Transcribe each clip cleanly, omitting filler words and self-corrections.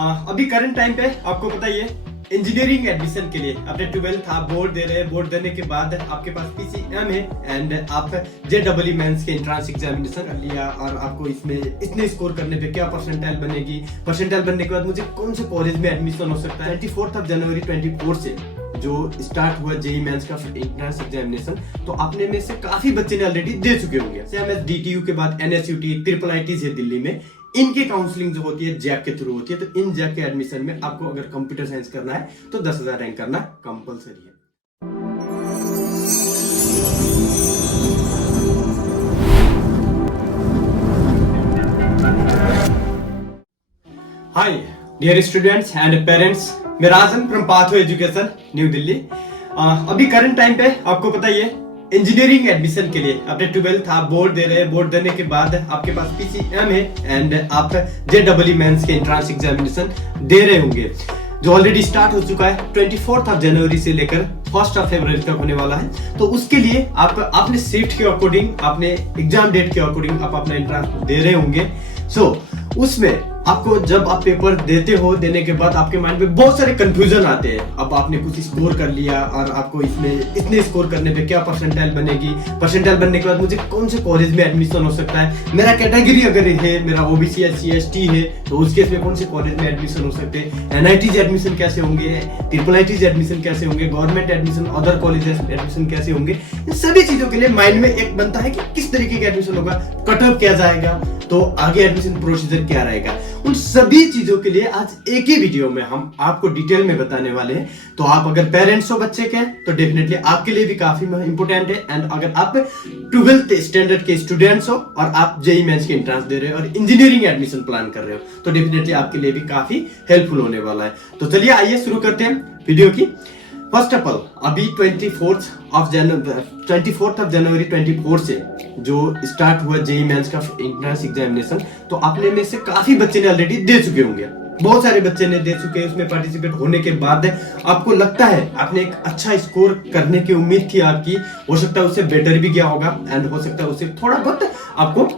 अभी current time पे आपको पता ही है इंजीनियरिंग एडमिशन के लिए अपने 12th आप बोर्ड दे रहे हैं। बोर्ड देने के बाद आपके पास पीसीएम है एंड आप जेईई मेंस के एंट्रेंस एग्जामिनेशन कर लिया और आपको इसमें इतने स्कोर करने पे क्या परसेंटाइल बनेगी। परसेंटाइल बनने के बाद मुझे कौन से कॉलेज में एडमिशन हो सकता है। 24 जनवरी 24 से जो स्टार्ट हुआ जेईई मेंस का एंट्रेंस एग्जामिनेशन, तो आपने में से काफी बच्चे ने ऑलरेडी दे चुके होंगे। सीएमएस डीटीयू के बाद एनएसयूटी ट्रिपल आईटीज है दिल्ली में, इनकी काउंसलिंग जो होती है जैक के थ्रू होती है। तो इन जैक के एडमिशन में आपको अगर कंप्यूटर साइंस करना है तो 10,000 रैंक करना कंपलसरी है। Hi dear students and parents, मैं Rajan from pathway education new Delhi. अभी करंट टाइम पे आपको पता ही है इंजीनियरिंग एडमिशन के लिए अपने 12th आप बोर्ड दे रहे हैं। बोर्ड देने के बाद आपके पास पीसीएम है एंड आप जेईई मेंस के एंट्रेंस एग्जामिनेशन दे रहे होंगे जो ऑलरेडी स्टार्ट हो चुका है। 24 जनवरी से लेकर 1 फरवरी तक होने वाला है। तो उसके लिए आप अपने शिफ्ट के अकॉर्डिंग, अपने एग्जाम डेट के अकॉर्डिंग आप अपना एंट्रेंस दे रहे होंगे। उसमें आपको जब आप पेपर देते हो, देने के बाद आपके माइंड में बहुत सारे कंफ्यूजन आते हैं। अब आपने कुछ स्कोर कर लिया और आपको इसमें इतने स्कोर करने पे क्या परसेंटाइल बनेगी। परसेंटाइल बनने के बाद मुझे कौन से कॉलेज में एडमिशन हो सकता है। मेरा कैटेगरी अगर है, मेरा ओबीसी एससी एसटी है, तो उस केस में कौन से कॉलेज में एडमिशन हो सकते हैं। एनआईटीज एडमिशन कैसे होंगे, ट्रिपल आईटीज एडमिशन कैसे होंगे, government admission, other colleges admission कैसे होंगे। इन सभी चीजों के लिए माइंड में एक बनता है कि किस तरीके का एडमिशन होगा, कट ऑफ क्या जाएगा, तो आगे एडमिशन प्रोसीजर क्या रहेगा। उन सभी चीजों के लिए आज एक ही वीडियो में हम आपको डिटेल में बताने वाले हैं। तो आप अगर पेरेंट्स हो बच्चे के तो डेफिनेटली आपके लिए भी काफी इंपॉर्टेंट है। एंड अगर आप 12th स्टैंडर्ड के स्टूडेंट्स हो और आप जेईई मेंस के एंट्रेंस दे रहे हो और इंजीनियरिंग एडमिशन प्लान कर रहे हो तो डेफिनेटली आपके लिए भी काफी हेल्पफुल होने वाला है। तो चलिए आइए शुरू करते हैं वीडियो की। फर्स्ट ऑफ ऑल, अभी 24 जनवरी 24 से जो स्टार्ट हुआ जेईई मेंस का एंट्रेंस एग्जामिनेशन, तो आपने में से काफी बच्चे ने ऑलरेडी दे चुके होंगे। बहुत सारे बच्चे ने दे चुके हैं। उसमें पार्टिसिपेट होने के बाद आपको लगता है आपने एक अच्छा स्कोर करने की उम्मीद थी आपकी, हो सकता है उससे बेटर भी गया होगा एंड हो सकता है उससे थोड़ा बहुत आपको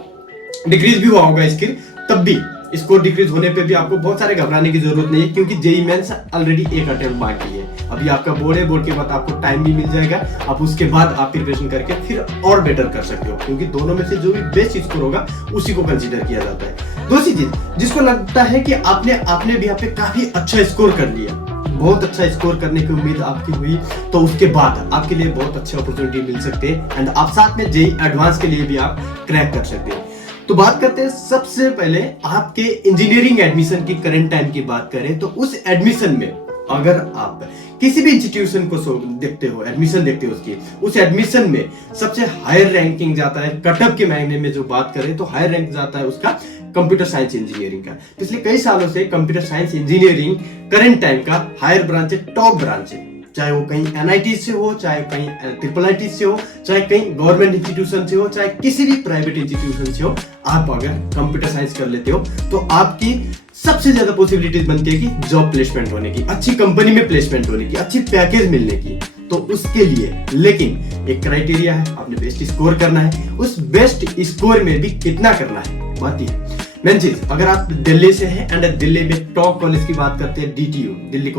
डिक्रीज भी हुआ होगा स्किल। तब भी स्कोर डिक्रीज होने पे भी आपको बहुत सारे घबराने की जरूरत नहीं है, क्योंकि जेईई मेंस ऑलरेडी एक अटेम्प्ट बाकी है। अभी आपका बोर्ड है, बोर्ड के बाद आपको टाइम भी मिल जाएगा। आप उसके बाद आप प्रिपरेशन करके फिर और बेटर कर सकते हो, क्योंकि दोनों में से जो भी बेस्ट स्कोर होगा उसी को कंसीडर किया जाता है। दूसरी चीज, जिसको लगता है कि आपने भी यहाँ पे काफी अच्छा स्कोर कर लिया, बहुत अच्छा स्कोर करने की उम्मीद आपकी हुई, तो उसके बाद आपके लिए बहुत अच्छे अपॉर्चुनिटी मिल सकते हैं एंड आप साथ में जेईई एडवांस के लिए भी आप क्रैक कर सकते हैं। तो बात करते हैं सबसे पहले आपके इंजीनियरिंग एडमिशन की करंट टाइम की बात करें तो उस एडमिशन में अगर आप किसी भी इंस्टीट्यूशन को देखते हो, एडमिशन देखते हो उसकी, उस एडमिशन में सबसे हायर रैंकिंग जाता है। कटअप के मायने में जो बात करें तो हायर रैंक जाता है उसका कंप्यूटर साइंस इंजीनियरिंग का। पिछले कई सालों से computer science engineering current time का हायर ब्रांच है, टॉप ब्रांच है। चाहे वो कहीं एनआईटी से हो, चाहे कहीं ट्रिपल आईटी से हो, चाहे कहीं गवर्नमेंट इंस्टीट्यूशन से हो, चाहे किसी भी प्राइवेट इंस्टीट्यूशन से हो, आप अगर कंप्यूटर साइंस कर लेते हो तो आपकी सबसे ज्यादा पॉसिबिलिटीज बनती है कि जॉब प्लेसमेंट होने की, अच्छी कंपनी में प्लेसमेंट होने की, अच्छी पैकेज मिलने की। तो उसके लिए लेकिन एक क्राइटेरिया है, आपने बेस्ट स्कोर करना है। उस बेस्ट स्कोर में भी कितना करना है बात ही है। मेन चीज, अगर आप दिल्ली से हैं एंड दिल्ली में टॉप कॉलेज की बात करते हैं डीटीयू, दिल्ली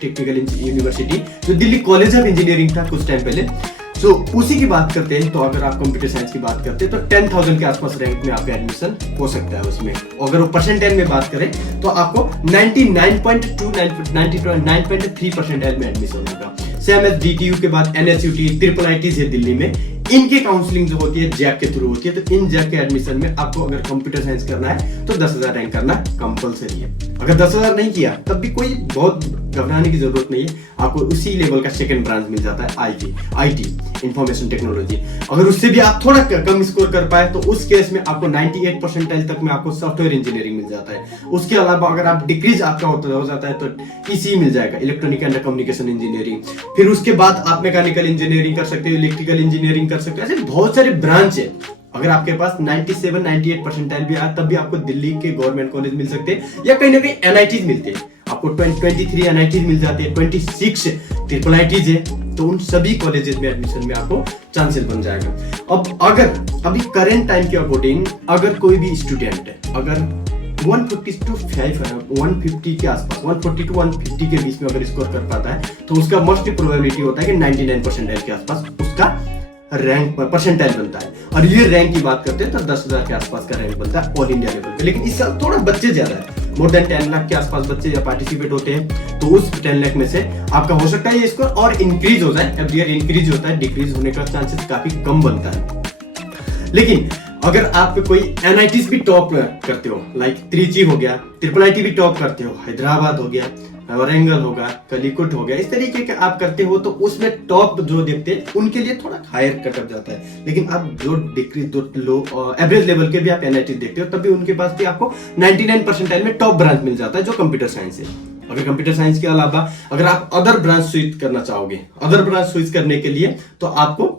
टेक्निकल यूनिवर्सिटी, जो दिल्ली कॉलेज ऑफ इंजीनियरिंग था कुछ टाइम पहले, तो उसी की बात करते हैं। तो अगर आप कंप्यूटर साइंस की बात करते हैं तो 10,000 के आसपास रैंक में आपका एडमिशन हो सकता है उसमें। अगर वो परसेंटाइल में बात करें तो आपको 99.3 परसेंटाइल में एडमिशन होगा। सीएमएस डीटीयू के बाद एनएसयूटी ट्रिपल आईटीज है दिल्ली में, इनकी काउंसलिंग जो होती है जैक के थ्रू होती है। तो इन जैक के एडमिशन में आपको अगर कंप्यूटर साइंस करना है तो 10,000 रैंक करना कंपलसरी है। अगर 10,000 नहीं किया तब भी कोई बहुत घबराने की जरूरत नहीं है, आपको उसी लेवल का सेकंड ब्रांच मिल जाता है आईटी इंफॉर्मेशन टेक्नोलॉजी। अगर उससे भी आप थोड़ा कम स्कोर कर पाए तो उस केस में आपको 98 परसेंटाइल तक में आपको सॉफ्टवेयर इंजीनियरिंग मिल जाता है। उसके अलावा अगर आप डिक्रीज आपका हो जाता है तो ईसी मिल जाएगा, इलेक्ट्रॉनिक एंड कम्युनिकेशन इंजीनियरिंग। फिर उसके बाद आप मैकेनिकल इंजीनियरिंग कर सकते हो, इलेक्ट्रिकल इंजीनियरिंग कर सकते हो। ऐसे बहुत सारे ब्रांच है। अगर आपके पास 97-98 परसेंटाइल भी आया तब भी आपको दिल्ली के गवर्नमेंट कॉलेज मिल सकते हैं, या कहीं ना कहीं एनआईटीज मिलते हैं। आपको 23 एनआईटीज मिल जाते हैं, 26 ट्रिपल आईटीज है। तो उन सभी कॉलेजेस में एडमिशन में आपको चांसेस बन जाएगा। अब अगर अभी करंट टाइम के अकॉर्डिंग अगर कोई भी स्टूडेंट है, अगर 150 to 150 के आसपास, 140 to 150 के बीच में अगर स्कोर कर पाता है तो उसका मोस्ट प्रोबेबिलिटी होता है कि 99 परसेंटाइल के आसपास उसका रैंक परसेंटाइल बनता है। और ये रैंक की बात करते हैं तो 10,000 के आसपास का रैंक बनता है ऑल इंडिया लेवल पे। लेकिन इस साल थोड़ा बच्चे ज्यादा है, मोर देन 10 लाख के आसपास बच्चे या पार्टिसिपेट होते हैं, तो उस 10 लाख में से आपका हो सकता है ये स्कोर और इंक्रीज हो जाए। एवरी ईयर इंक्रीज होता है, डिक्रीज होने का चांसेस काफी कम बनता है। लेकिन अगर आप कोई NITs भी टॉप करते हो, लाइक त्रिची हो गया, IIIT भी टॉप करते हो, हैदराबाद हो गया, औरंगल होगा, कलिकट हो गया, इस तरीके के आप करते हो तो उसमें टॉप जो देखते हैं उनके लिए थोड़ा हायर कटअप जाता है। लेकिन आप जो डिक्रीज जो लो एवरेज लेवल के भी आप NITs देखते हो तब भी उनके पास भी आपको 99 परसेंटाइल में टॉप ब्रांच मिल जाता है जो कंप्यूटर साइंस है। अगर कंप्यूटर साइंस के अलावा अगर आप अदर ब्रांच स्विच करना चाहोगे, अदर ब्रांच स्विच करने के लिए तो आपको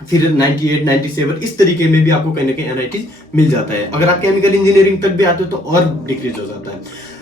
फिर 98, 97 इस तरीके में भी आपको कहीं ना कहीं NITs मिल जाता है। अगर आप केमिकल इंजीनियरिंग तक भी आते हो तो और डिक्रीज हो जाता है।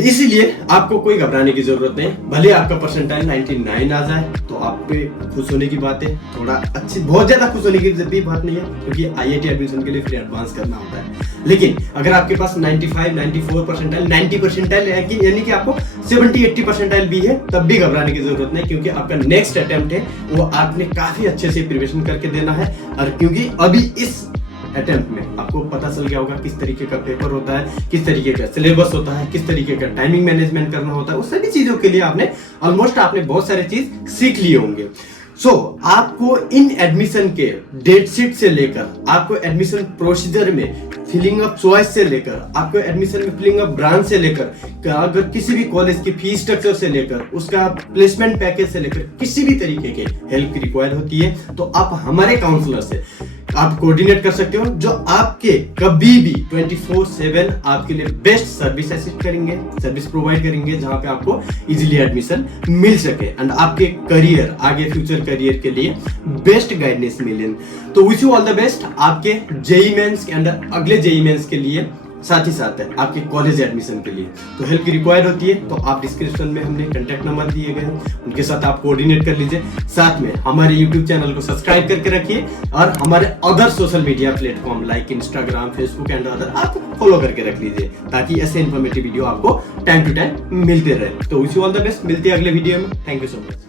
इसीलिए आपको कोई घबराने की जरूरत नहीं, भले आपका परसेंटाइल 99 आ जाए तो आप पे खुश होने की बात है, थोड़ा अच्छी बहुत ज्यादा खुश होने की भी बात नहीं है, क्योंकि IIT एडमिशन के लिए फिर एडवांस करना होता है। लेकिन अगर आपके पास 95, 94 परसेंटाइल, 90 परसेंटाइल है कि यानी कि आपको 70, 80 परसेंटाइल भी है, तब भी घबराने की जरूरत नहीं, क्योंकि आपका नेक्स्ट अटेम्प्ट है वो आपने काफी अच्छे से प्रिपरेशन करके देना है। और क्योंकि अभी इस अटेम्प्ट में आपको पता चल गया होगा किस तरीके का पेपर होता है, किस तरीके का सिलेबस होता है, किस तरीके का टाइमिंग मैनेजमेंट करना होता है, उस सभी चीजों के लिए आपने बहुत सारे चीज सीख लिए होंगे। आपको इन एडमिशन के डेट शीट से लेकर, आपको एडमिशन प्रोसीजर में फिलिंग ऑफ चॉइस से लेकर, आपको एडमिशन में फिलिंग ऑफ ब्रांच से लेकर, अगर किसी भी कॉलेज की फीस स्ट्रक्चर से लेकर, उसका प्लेसमेंट पैकेज से लेकर किसी भी तरीके के हेल्प रिक्वायर होती है तो आप हमारे काउंसलर से आप कोऑर्डिनेट कर सकते हो, जो आपके कभी भी 24/7 आपके लिए बेस्ट सर्विस असिस्ट करेंगे, सर्विस प्रोवाइड करेंगे, जहां पे आपको इजीली एडमिशन मिल सके एंड आपके करियर, आगे फ्यूचर करियर के लिए बेस्ट गाइडेंस मिले। तो wish you all the best आपके जेईई मेंस एंड अगले जेईई मेंस के लिए, साथ ही साथ है आपके कॉलेज एडमिशन के लिए। तो हेल्प की रिक्वायर होती है तो आप डिस्क्रिप्शन में हमने कांटेक्ट नंबर दिए गए हैं, उनके साथ आप कोऑर्डिनेट कर लीजिए। साथ में हमारे यूट्यूब चैनल को सब्सक्राइब करके रखिए और हमारे other social media platform like Instagram, Facebook and other आप फॉलो करके रख लीजिए, ताकि ऐसे इन्फॉर्मेटिव वीडियो आपको टाइम टू टाइम मिलते रहे। तो wish you all the best, मिलते हैं अगले वीडियो में। Thank you so much.